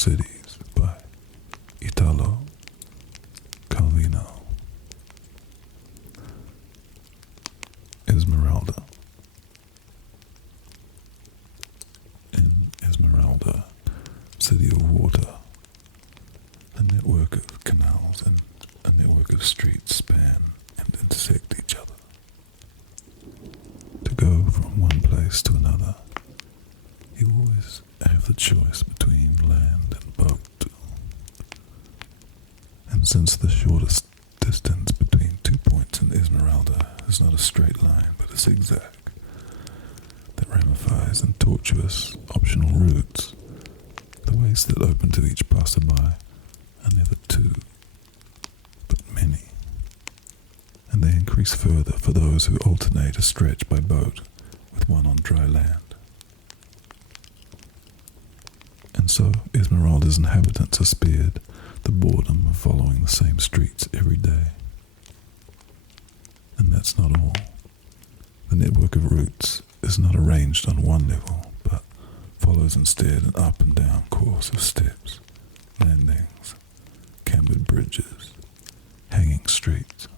Cities by Italo, Calvino. Esmeralda. In Esmeralda, city of water, a network of canals and a network of streets span and intersect each other. To go from one place to another, you always have the choice between land and boat. And since the shortest distance between 2 points in Esmeralda is not a straight line but a zigzag that ramifies in tortuous optional routes, the ways that open to each passerby are never two, but many, and they increase further for those who alternate a stretch by boat with one on dry land. And so Esmeralda's inhabitants are spared the boredom of following the same streets every day. And that's not all. The network of routes is not arranged on one level, but follows instead an up and down course of steps, landings, cambered bridges, hanging streets.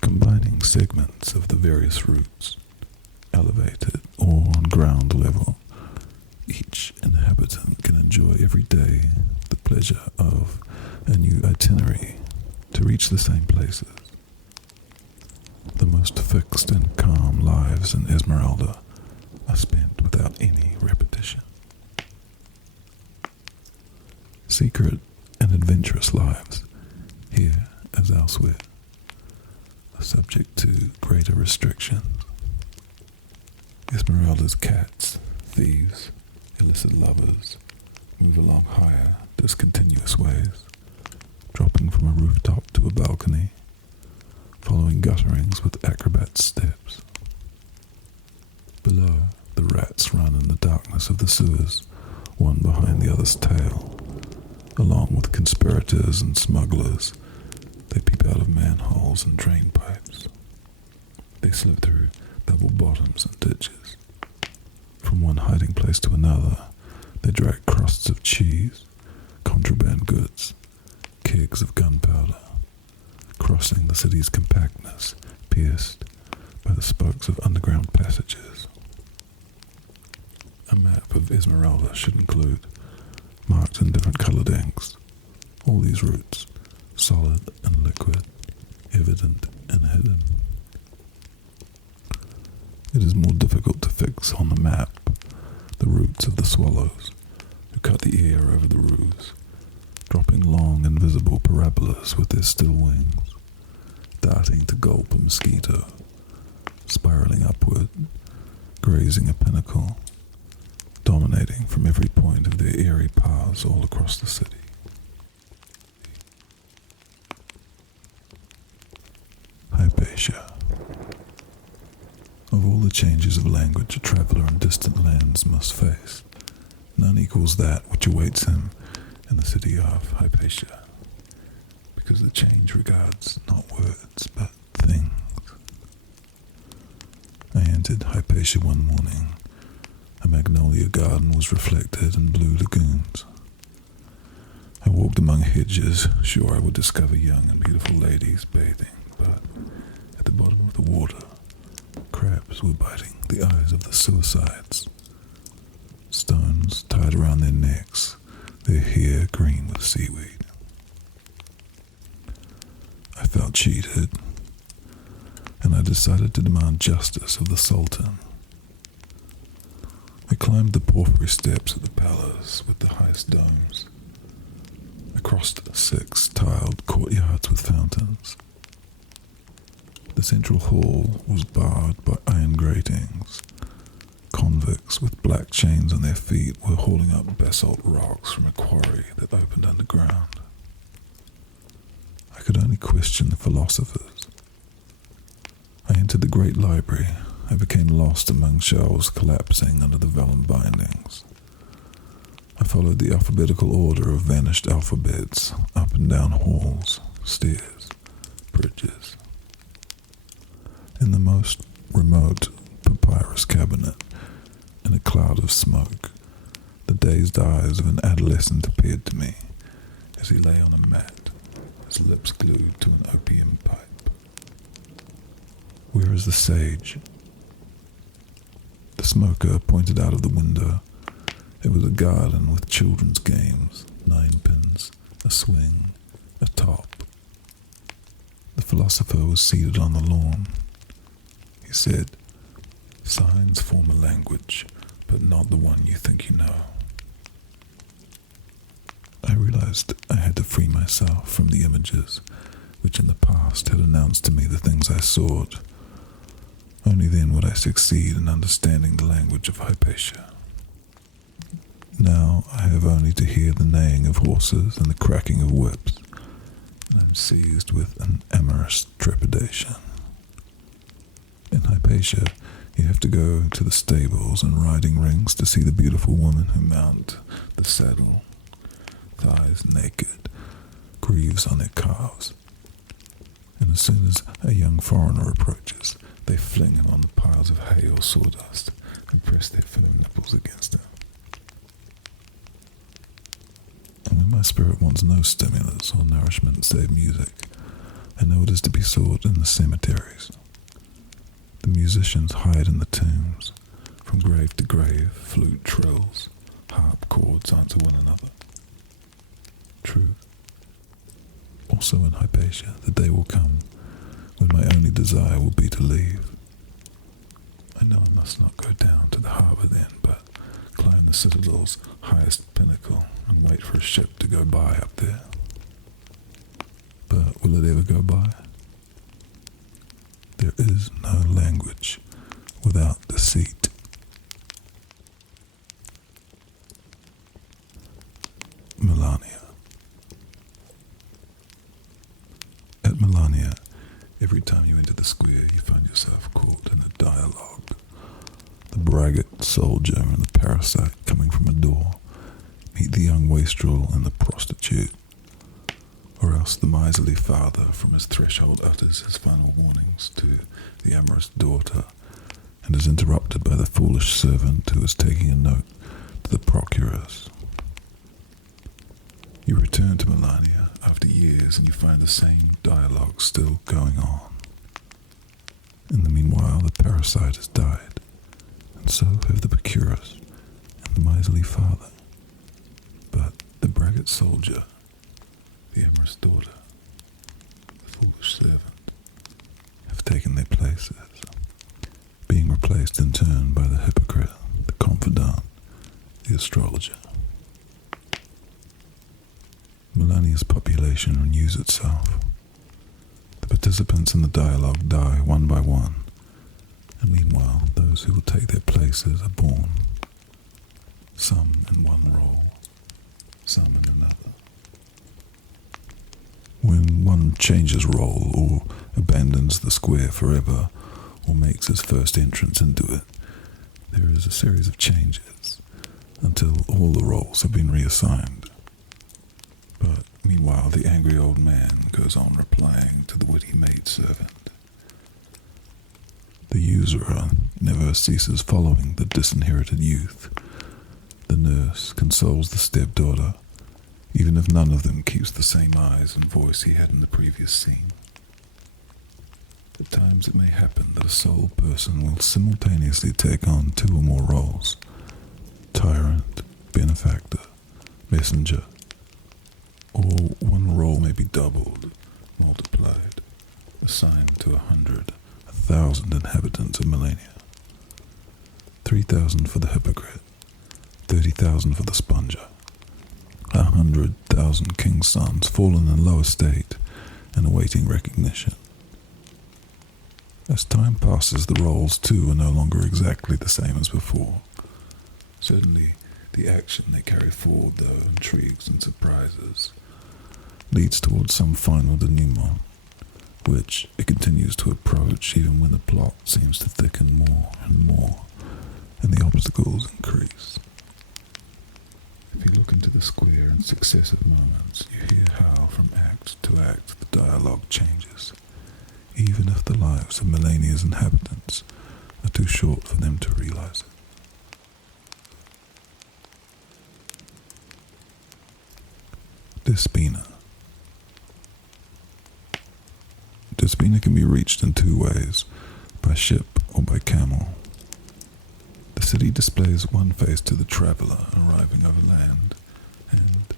Combining segments of the various routes, elevated or on ground level, each inhabitant can enjoy every day the pleasure of a new itinerary to reach the same places. The most fixed and calm lives in Esmeralda are spent without any repetition. Secret and adventurous lives, here as elsewhere, are subject to greater restrictions. Esmeralda's cats, thieves, illicit lovers move along higher, discontinuous ways, dropping from a rooftop to a balcony, following gutterings with acrobat steps. Below, the rats run in the darkness of the sewers, one behind the other's tail. Along with conspirators and smugglers, they peep out of manholes and drain pipes. They slip through double bottoms and ditches. From one hiding place to another, they drag crusts of cheese, contraband goods, kegs of gunpowder, crossing the city's compactness, pierced by the spokes of underground passages. A map of Esmeralda should include, marked in different colored inks, all these routes, solid and liquid, evident and hidden. It is more difficult to fix on the map the routes of the swallows who cut the air over the roofs, dropping long invisible parabolas with their still wings, darting to gulp a mosquito, spiraling upward, grazing a pinnacle, dominating from every point of their airy paths all across the city. Hypatia. Of all the changes of language a traveller in distant lands must face, none equals that which awaits him in the city of Hypatia, because the change regards not words but things. I entered Hypatia one morning. A magnolia garden was reflected in blue lagoons. I walked among hedges, sure I would discover young and beautiful ladies bathing, but at the bottom of the water, crabs were biting the eyes of the suicides. Stones tied around their necks, their hair green with seaweed. I felt cheated, and I decided to demand justice of the Sultan. I climbed the porphyry steps of the palace with the highest domes. I crossed 6 tiled courtyards with fountains. The central hall was barred by iron gratings. Convicts with black chains on their feet were hauling up basalt rocks from a quarry that opened underground. I could only question the philosophers. I entered the great library. I became lost among shelves collapsing under the vellum bindings. I followed the alphabetical order of vanished alphabets, up and down halls, stairs, bridges. In the most remote papyrus cabinet, in a cloud of smoke, The dazed eyes of an adolescent appeared to me as he lay on a mat, his lips glued to an opium pipe. "Where is the sage?" The smoker pointed out of the window. It was a garden with children's games, 9-pins, a swing, a top. The philosopher was seated on the lawn. He said, "Signs form a language, but not the one you think you know." I realized I had to free myself from the images which in the past had announced to me the things I sought. Only then would I succeed in understanding the language of Hypatia. Now I have only to hear the neighing of horses and the cracking of whips, and I'm seized with an amorous trepidation. In Hypatia, you have to go to the stables and riding rings to see the beautiful women who mount the saddle, thighs naked, greaves on their calves. And as soon as a young foreigner approaches, they fling him on the piles of hay or sawdust and press their firm nipples against him. And when my spirit wants no stimulus or nourishment save music, I know it is to be sought in the cemeteries. The musicians hide in the tombs. From grave to grave, flute trills, harp chords answer one another. True. Also in Hypatia, the day will come when my only desire will be to leave. I know I must not go down to the harbour then, but climb the citadel's highest pinnacle and wait for a ship to go by up there. But will it ever go by? There is no language without deceit. Melania. At Melania, every time you enter the square, you find yourself caught in a dialogue. The braggart soldier and the parasite coming from a door meet the young wastrel and the prostitute, or else the miserly father from his threshold utters his final warnings to the amorous daughter and is interrupted by the foolish servant who is taking a note to the procuress. You return to Melania after years and you find the same dialogue still going on. In the meanwhile, the parasite has died, and so have the procuress and the miserly father. But the braggart soldier, the amorous daughter, the foolish servant, have taken their places, being replaced in turn by the hypocrite, the confidant, the astrologer. Melania's population renews itself. The participants in the dialogue die one by one, and meanwhile those who will take their places are born, some in one role, some in another. When one changes role or abandons the square forever or makes his first entrance into it, there is a series of changes until all the roles have been reassigned. But meanwhile, the angry old man goes on replying to the witty maidservant. The usurer never ceases following the disinherited youth. The nurse consoles the stepdaughter, even if none of them keeps the same eyes and voice he had in the previous scene. At times it may happen that a sole person will simultaneously take on two or more roles: tyrant, benefactor, messenger. Or one role may be doubled, multiplied, assigned to 100, 1,000 inhabitants of Melania. 3,000 for the hypocrite, 30,000 for the sponger, 100,000 king's sons fallen in low estate and awaiting recognition. As time passes, the roles too are no longer exactly the same as before. Certainly, the action they carry forward, though, intrigues and surprises, leads towards some final denouement, which it continues to approach even when the plot seems to thicken more and more, and the obstacles increase. If you look into the square in successive moments, you hear how from act to act the dialogue changes, even if the lives of Melania's inhabitants are too short for them to realize it. Despina. Despina can be reached in two ways, by ship or by camel. The city displays one face to the traveller arriving over land, and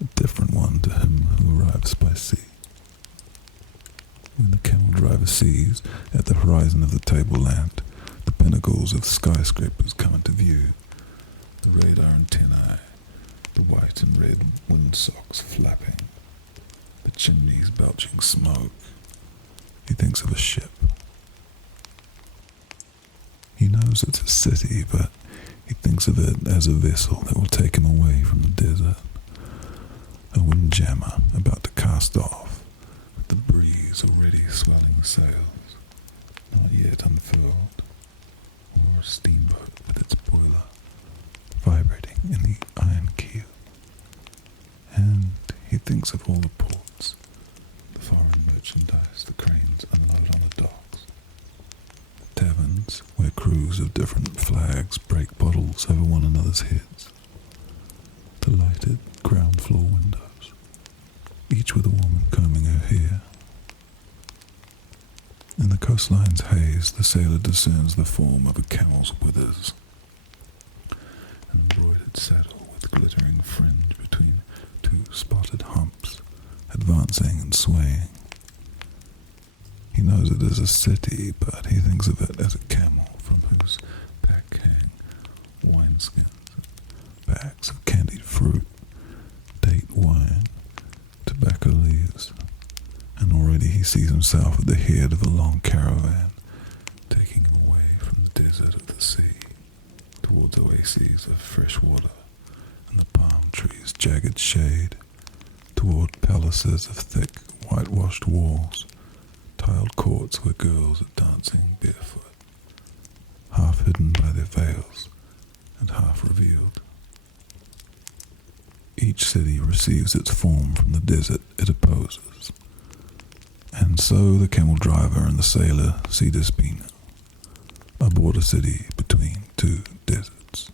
a different one to him who arrives by sea. When the camel driver sees, at the horizon of the tableland, the pinnacles of skyscrapers come into view, the radar antennae, the white and red windsocks flapping, the chimneys belching smoke, he thinks of a ship. He knows it's a city, but he thinks of it as a vessel that will take him away from the desert. A windjammer about to cast off, with the breeze already swelling the sails, not yet unfurled, or a steamboat with its boiler vibrating in the iron keel. And he thinks of all the ports, the foreign merchandise the cranes unload on the docks, taverns where crews of different flags break bottles over one another's heads, the lighted ground floor windows, each with a woman combing her hair. In the coastline's haze, the sailor discerns the form of a camel's withers, an embroidered saddle with glittering fringe between two spotted humps, advancing and swaying. He knows it is a city, but he thinks of it as a camel from whose back hang wineskins, bags of candied fruit, date wine, tobacco leaves, and already he sees himself at the head of a long caravan, taking him away from the desert of the sea, towards oases of fresh water and the palm trees' jagged shade, toward palaces of thick, whitewashed walls, tiled courts where girls are dancing barefoot, half hidden by their veils and half revealed. Each city receives its form from the desert it opposes, and so the camel driver and the sailor see Despina, a border city between two deserts.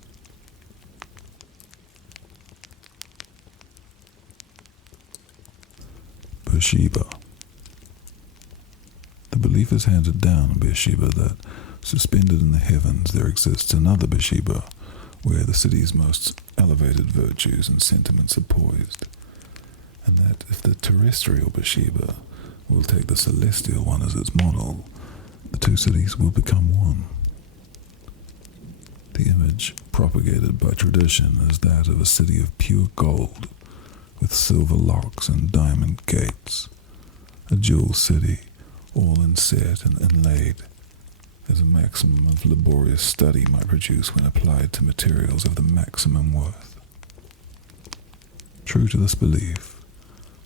Beersheba. The belief is handed down in Beersheba that, suspended in the heavens, there exists another Beersheba, where the city's most elevated virtues and sentiments are poised, and that if the terrestrial Beersheba will take the celestial one as its model, the two cities will become one. The image propagated by tradition is that of a city of pure gold, with silver locks and diamond gates, a jewel city, all inset and inlaid, as a maximum of laborious study might produce when applied to materials of the maximum worth. True to this belief,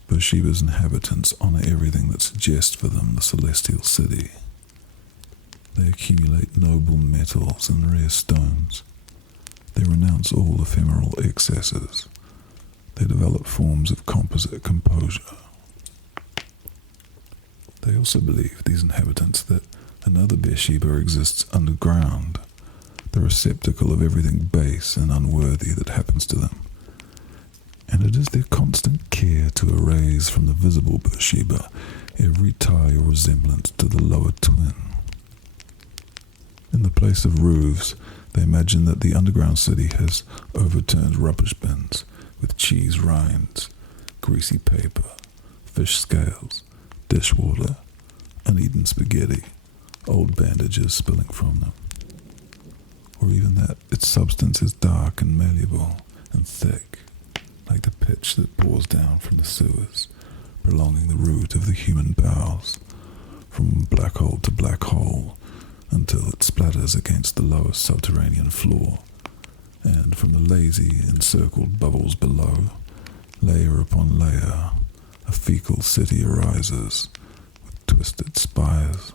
Beersheba's inhabitants honor everything that suggests for them the celestial city. They accumulate noble metals and rare stones. They renounce all ephemeral excesses. They develop forms of composite composure. They also believe, these inhabitants, that another Beersheba exists underground, the receptacle of everything base and unworthy that happens to them. And it is their constant care to erase from the visible Beersheba every tie or resemblance to the lower twin. In the place of roofs, they imagine that the underground city has overturned rubbish bins with cheese rinds, greasy paper, fish scales, dishwater, uneaten spaghetti, old bandages spilling from them. Or even that its substance is dark and malleable and thick, like the pitch that pours down from the sewers, prolonging the route of the human bowels, from black hole to black hole, until it splatters against the lowest subterranean floor, and from the lazy, encircled bubbles below, layer upon layer, a fecal city arises, with twisted spires.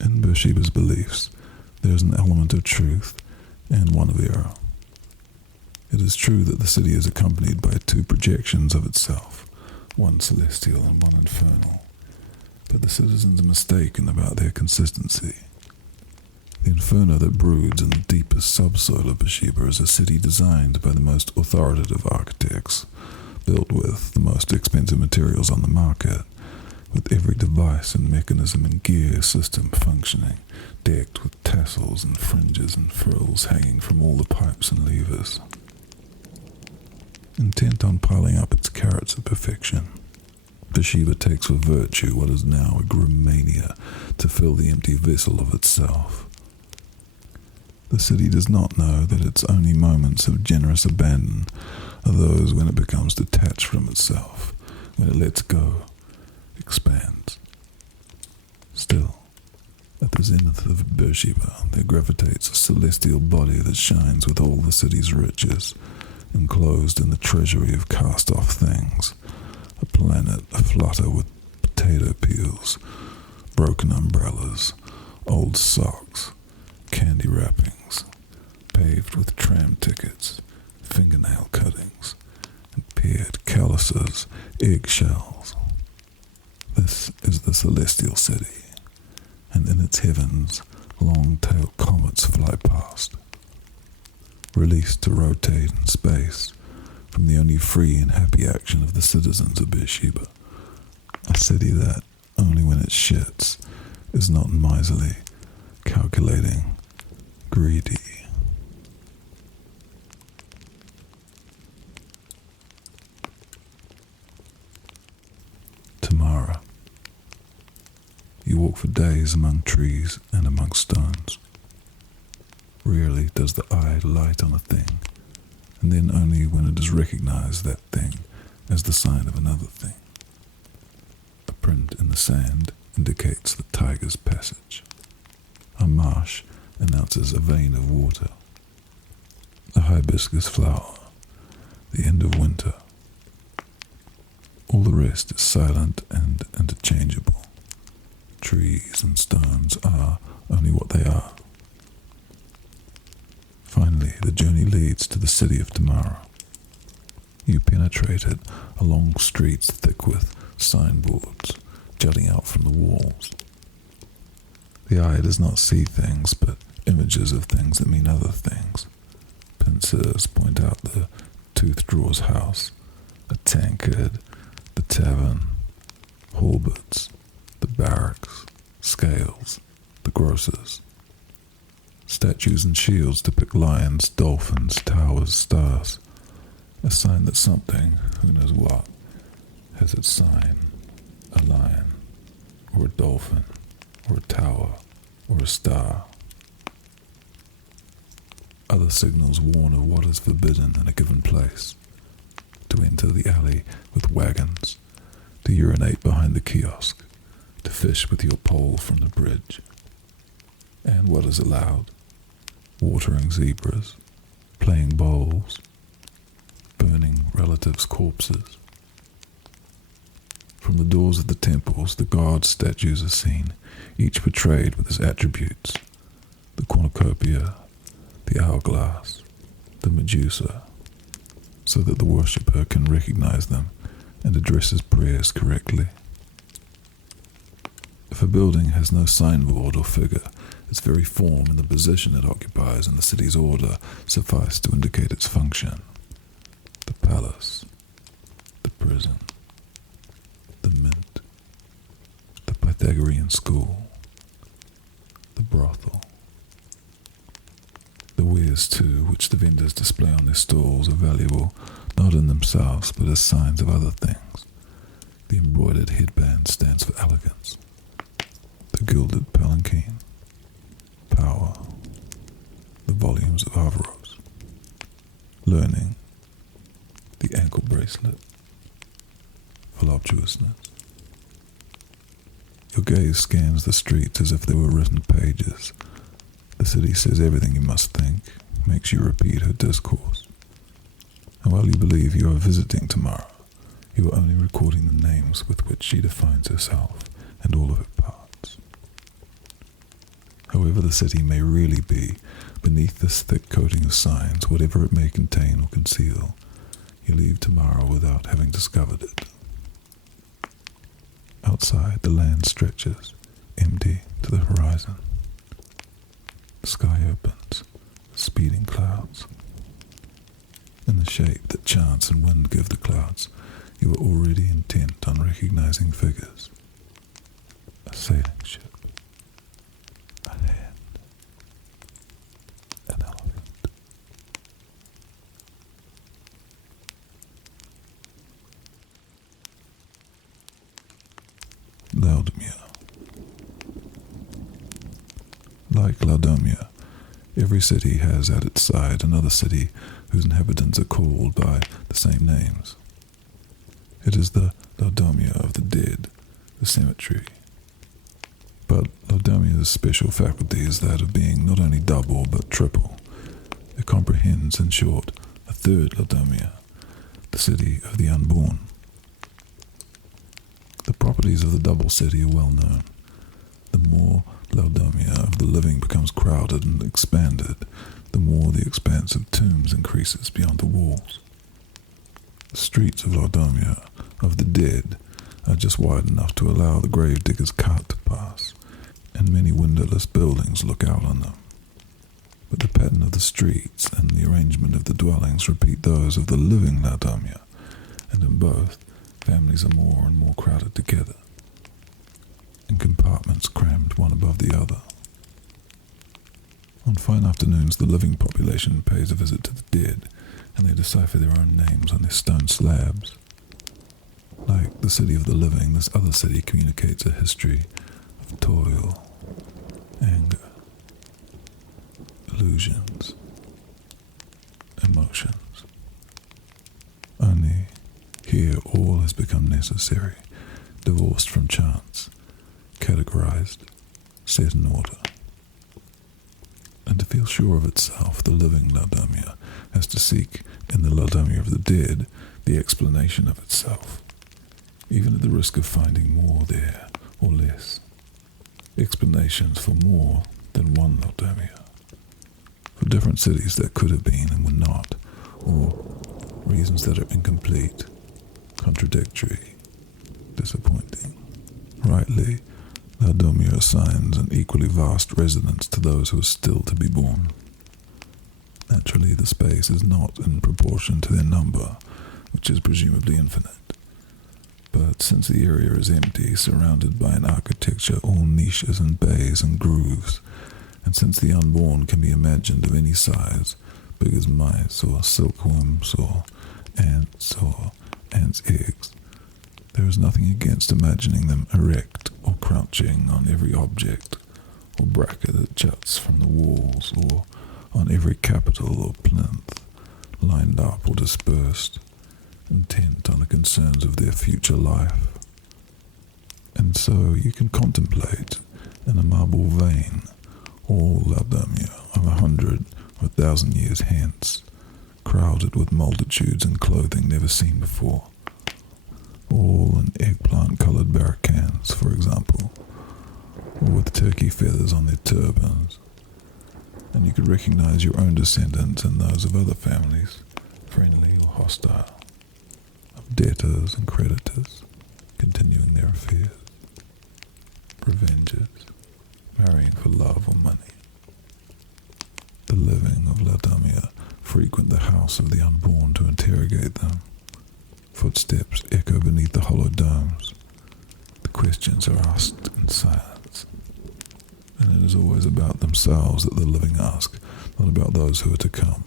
In Beersheba's beliefs, there is an element of truth and one of error. It is true that the city is accompanied by two projections of itself, one celestial and one infernal, but the citizens are mistaken about their consistency. The inferno that broods in the deepest subsoil of Beersheba is a city designed by the most authoritative architects, built with the most expensive materials on the market, with every device and mechanism and gear system functioning, decked with tassels and fringes and frills hanging from all the pipes and levers. Intent on piling up its carats of perfection, Beersheba takes for virtue what is now a grim mania to fill the empty vessel of itself. The city does not know that its only moments of generous abandon are those when it becomes detached from itself, when it lets go, expands. Still, at the zenith of Beersheba, there gravitates a celestial body that shines with all the city's riches, enclosed in the treasury of cast-off things, a planet aflutter with potato peels, broken umbrellas, old socks, candy wrappings, paved with tram tickets, fingernail cuttings, and pared calluses, eggshells. This is the celestial city, and in its heavens, long-tailed comets fly past, released to rotate in space from the only free and happy action of the citizens of Beersheba, a city that, only when it shits, is not miserly, calculating, greedy. Tamara. You walk for days among trees and among stones. Rarely does the eye light on a thing, and then only when it has recognized that thing as the sign of another thing. A print in the sand indicates the tiger's passage. A marsh announces a vein of water. The hibiscus flower, the end of winter. All the rest is silent and interchangeable. Trees and stones are only what they are. Finally, the journey leads to the city of Tamara. You penetrate it along streets thick with signboards jutting out from the walls. The eye does not see things, but images of things that mean other things. Pincers point out the tooth drawer's house, a tankard, the tavern, halberds, the barracks, scales, the grocer's. Statues and shields depict lions, dolphins, towers, stars, a sign that something, who knows what, has its sign, a lion, or a dolphin, or a tower, or a star. Other signals warn of what is forbidden in a given place: to enter the alley with wagons, to urinate behind the kiosk, to fish with your pole from the bridge. And what is allowed: watering zebras, playing bowls, burning relatives' corpses. From the doors of the temples, the god statues are seen, each portrayed with his attributes: the cornucopia, the hourglass, the Medusa, so that the worshipper can recognize them and address his prayers correctly. If a building has no signboard or figure, its very form and the position it occupies in the city's order suffice to indicate its function. The palace, the prison, the mint, the Pythagorean school, the brothel. The wares, too, which the vendors display on their stalls are valuable, not in themselves, but as signs of other things. The embroidered headband stands for elegance. The gilded palanquin, power. The volumes of Averroes, learning. The ankle bracelet, voluptuousness. Your gaze scans the streets as if they were written pages. The city says everything you must think, makes you repeat her discourse. And while you believe you are visiting Tamara, you are only recording the names with which she defines herself and all of her parts. However the city may really be, beneath this thick coating of signs, whatever it may contain or conceal, you leave Tamara without having discovered it. Outside, the land stretches, empty to the horizon. The sky opens, with speeding clouds. In the shape that chance and wind give the clouds, you are already intent on recognizing figures. A sailing ship, a hand, an elephant. Laodamia. Like Laodamia, every city has at its side another city whose inhabitants are called by the same names. It is the Laodamia of the dead, the cemetery. But Laodamia's special faculty is that of being not only double but triple. It comprehends, in short, a third Laodamia, the city of the unborn. The properties of the double city are well known. The more Laodamia of the living becomes crowded and expanded, the more the expanse of tombs increases beyond the walls. The streets of Laodamia of the dead are just wide enough to allow the grave digger's cart to pass, and many windowless buildings look out on them. But the pattern of the streets and the arrangement of the dwellings repeat those of the living Laodamia, and in both, families are more and more crowded together, in compartments crammed one above the other. On fine afternoons, the living population pays a visit to the dead, and they decipher their own names on their stone slabs. Like the city of the living, this other city communicates a history of toil, anger, illusions, emotions. Only here all has become necessary, divorced from chance, categorized, set in order. And to feel sure of itself, the living Laodamia has to seek in the Laodamia of the dead the explanation of itself, even at the risk of finding more there or less. Explanations for more than one Laodamia, for different cities that could have been and were not, or reasons that are incomplete, contradictory, disappointing. Rightly, Laodamia assigns an equally vast residence to those who are still to be born. Naturally, the space is not in proportion to their number, which is presumably infinite. But since the area is empty, surrounded by an architecture all niches and bays and grooves, and since the unborn can be imagined of any size, big as mice or silkworms or ants eggs, there is nothing against imagining them erect or crouching on every object or bracket that juts from the walls, or on every capital or plinth, lined up or dispersed, intent on the concerns of their future life. And so you can contemplate, in a marble vein, all Laodamia of 100 or 1,000 years hence, crowded with multitudes in clothing never seen before, all in eggplant-colored barricans, for example, or with turkey feathers on their turbans. And you could recognize your own descendants and those of other families, friendly or hostile, of debtors and creditors, continuing their affairs, revenges, marrying for love or money. The living of Laodamia frequent the house of the unborn to interrogate them. Footsteps echo beneath the hollow domes. The questions are asked in silence. And it is always about themselves that the living ask, not about those who are to come.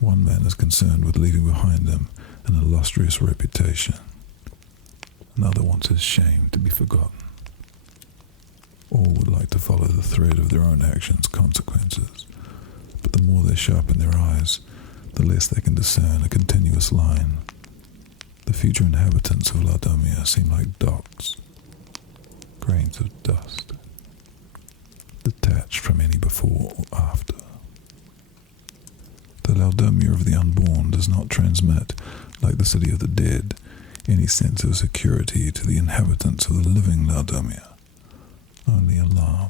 One man is concerned with leaving behind him an illustrious reputation. Another wants his shame to be forgotten. All would like to follow the thread of their own actions' consequences, but the more they sharpen their eyes, the less they can discern a continuous line. The future inhabitants of Laodamia seem like dots, grains of dust, detached from any before or after. The Laodamia of the unborn does not transmit, like the city of the dead, any sense of security to the inhabitants of the living Laodamia, only alarm.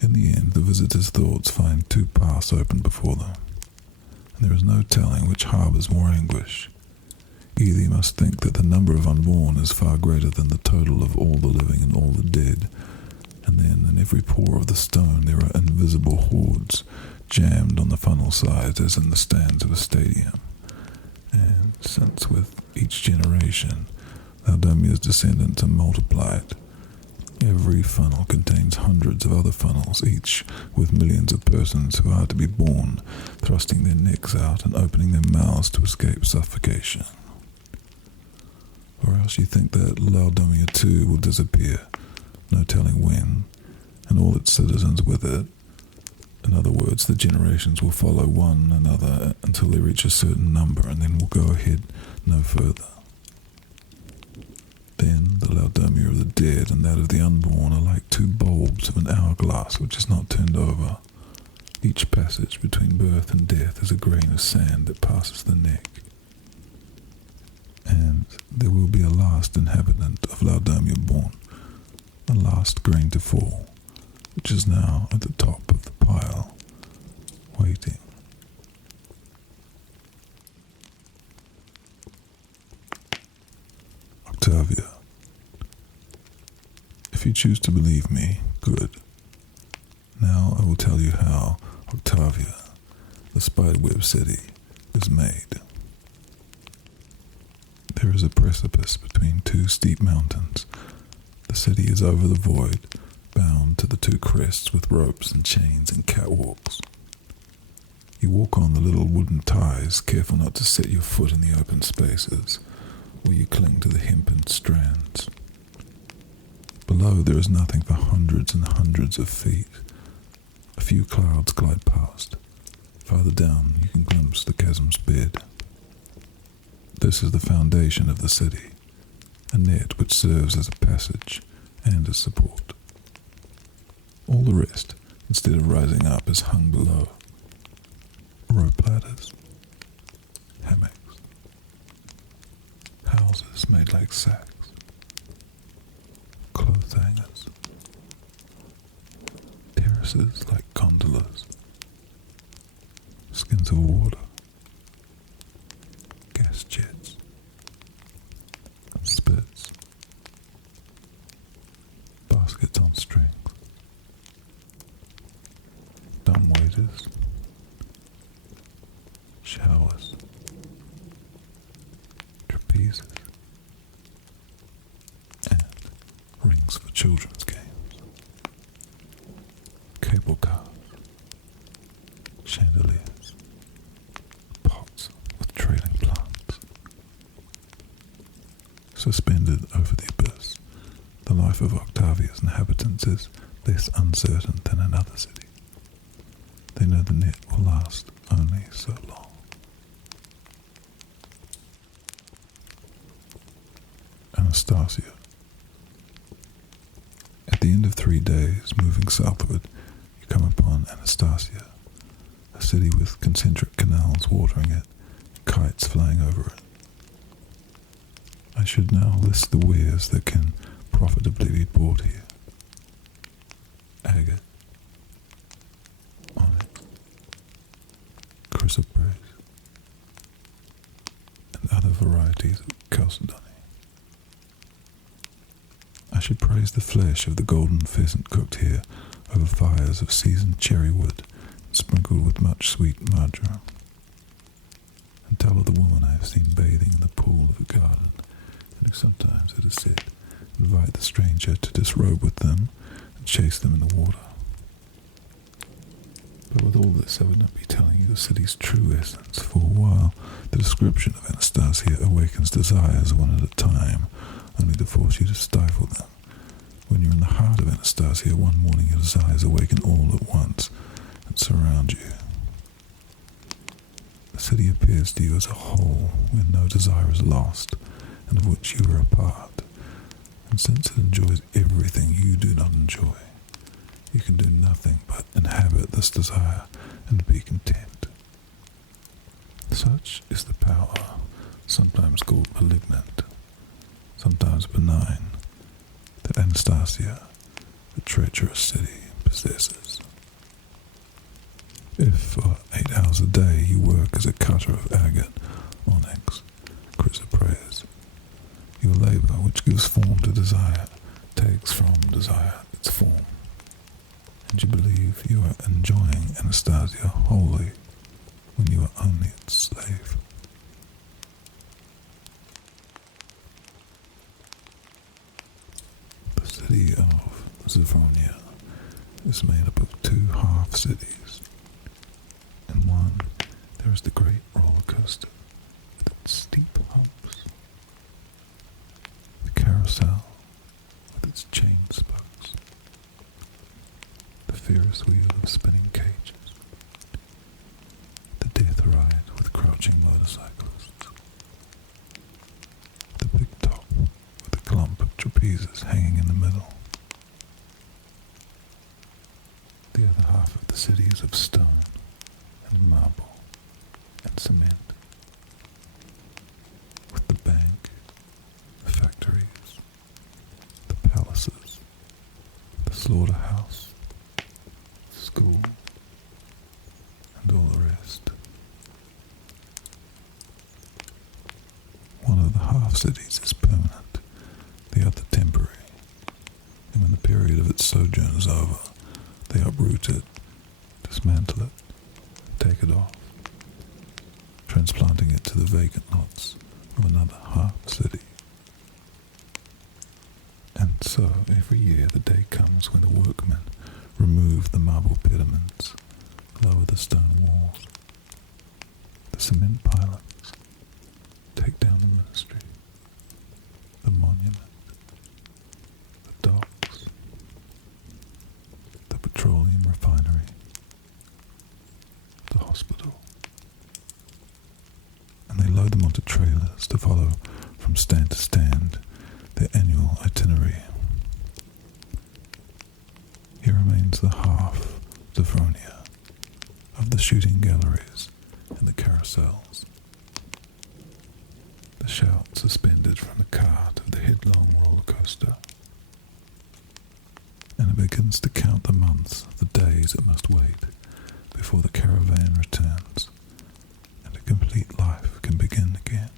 In the end, the visitor's thoughts find two paths open before them, and there is no telling which harbors more anguish. Either you must think that the number of unborn is far greater than the total of all the living and all the dead, and then in every pore of the stone there are invisible hordes jammed on the funnel sides as in the stands of a stadium. And since with each generation Laodamia's descendants are multiplied, every funnel contains hundreds of other funnels, each with millions of persons who are to be born, thrusting their necks out and opening their mouths to escape suffocation. Or else you think that Laodamia too will disappear, no telling when, and all its citizens with it. In other words, the generations will follow one another until they reach a certain number, and then will go ahead no further. Then the Laodamia of the dead and that of the unborn are like two bulbs of an hourglass which is not turned over. Each passage between birth and death is a grain of sand that passes the neck. And there will be a last inhabitant of Laodamia born, a last grain to fall, which is now at the top of the pile, waiting. Octavia. If you choose to believe me, good. Now I will tell you how Octavia, the spiderweb city, is made. There is a precipice between two steep mountains. The city is over the void, bound to the two crests with ropes and chains and catwalks. You walk on the little wooden ties, careful not to set your foot in the open spaces, or you cling to the hempen strands. Below there is nothing for hundreds and hundreds of feet. A few clouds glide past. Farther down you can glimpse the chasm's bed. This is the foundation of the city, a net which serves as a passage and as support. All the rest, instead of rising up, is hung below. Rope ladders, hammocks, houses made like sacks, clothes hangers, terraces like gondolas, skins of water, gas jets, and spits, baskets on strings, dumb waiters, showers, trapezes, and rings for children's games, cable cars, chandeliers, pots with trailing plants. Suspended over the abyss, the life of Octavia's inhabitants is less uncertain than another city. They know the net will last only so long. Anastasia. At the end of 3 days, moving southward, you come upon Anastasia, a city with concentric canals watering it, and kites flying over it. I should now list the wares that can profitably be bought here. Agate, onyx, chrysoprase, and other varieties of chalcedony. I should praise the flesh of the golden pheasant cooked here over fires of seasoned cherry wood and sprinkled with much sweet marjoram. And tell of the woman I have seen bathing in the pool of a garden, and who sometimes, it is said, invite the stranger to disrobe with them and chase them in the water. But with all this I would not be telling you the city's true essence, for while the description of Anastasia awakens desires one at a time, only to force you to stifle them, when you're in the heart of Anastasia, one morning your desires awaken all at once and surround you. The city appears to you as a whole, where no desire is lost, and of which you are a part. And since it enjoys everything you do not enjoy, you can do nothing but inhabit this desire and be content. Such is the power, sometimes called malignant, sometimes benign, that Anastasia, the treacherous city, possesses. If for 8 hours a day you work as a cutter of agate, onyx, chrysoprase, your labor, which gives form to desire, takes from desire its form. and you believe you are enjoying Anastasia wholly when you are only its slave. The city of Zavonia is made up of two half-cities. In one, there is the great roller coaster with its steep humps, the carousel with its chain spokes, the Ferris wheel of spinning cages, the death ride with crouching motorcyclists, the big top with a clump of trapezes hanging in the middle. The other half of the city is of stone and marble and cement, with the bank, the factories, the palaces, the slaughterhouse, school, and all the rest. One of the half-cities is permanent, the other temporary, and when the period of its sojourn is over, they uproot it, dismantle it, take it off, transplanting it to the vacant lots of another half-city. And so every year the day comes when the workmen remove the marble pediments, lower the stone walls, the cement pylons, take down the ministry, the monument, the docks, the petroleum refinery, the hospital, and they load them onto trailers to follow from stand to stand their annual itinerary. Here remains the half Zavonia of the shooting galleries and the carousels, the shout suspended from the cart of the headlong roller coaster, and it begins to count the months, the days it must wait before the caravan returns and a complete life can begin again.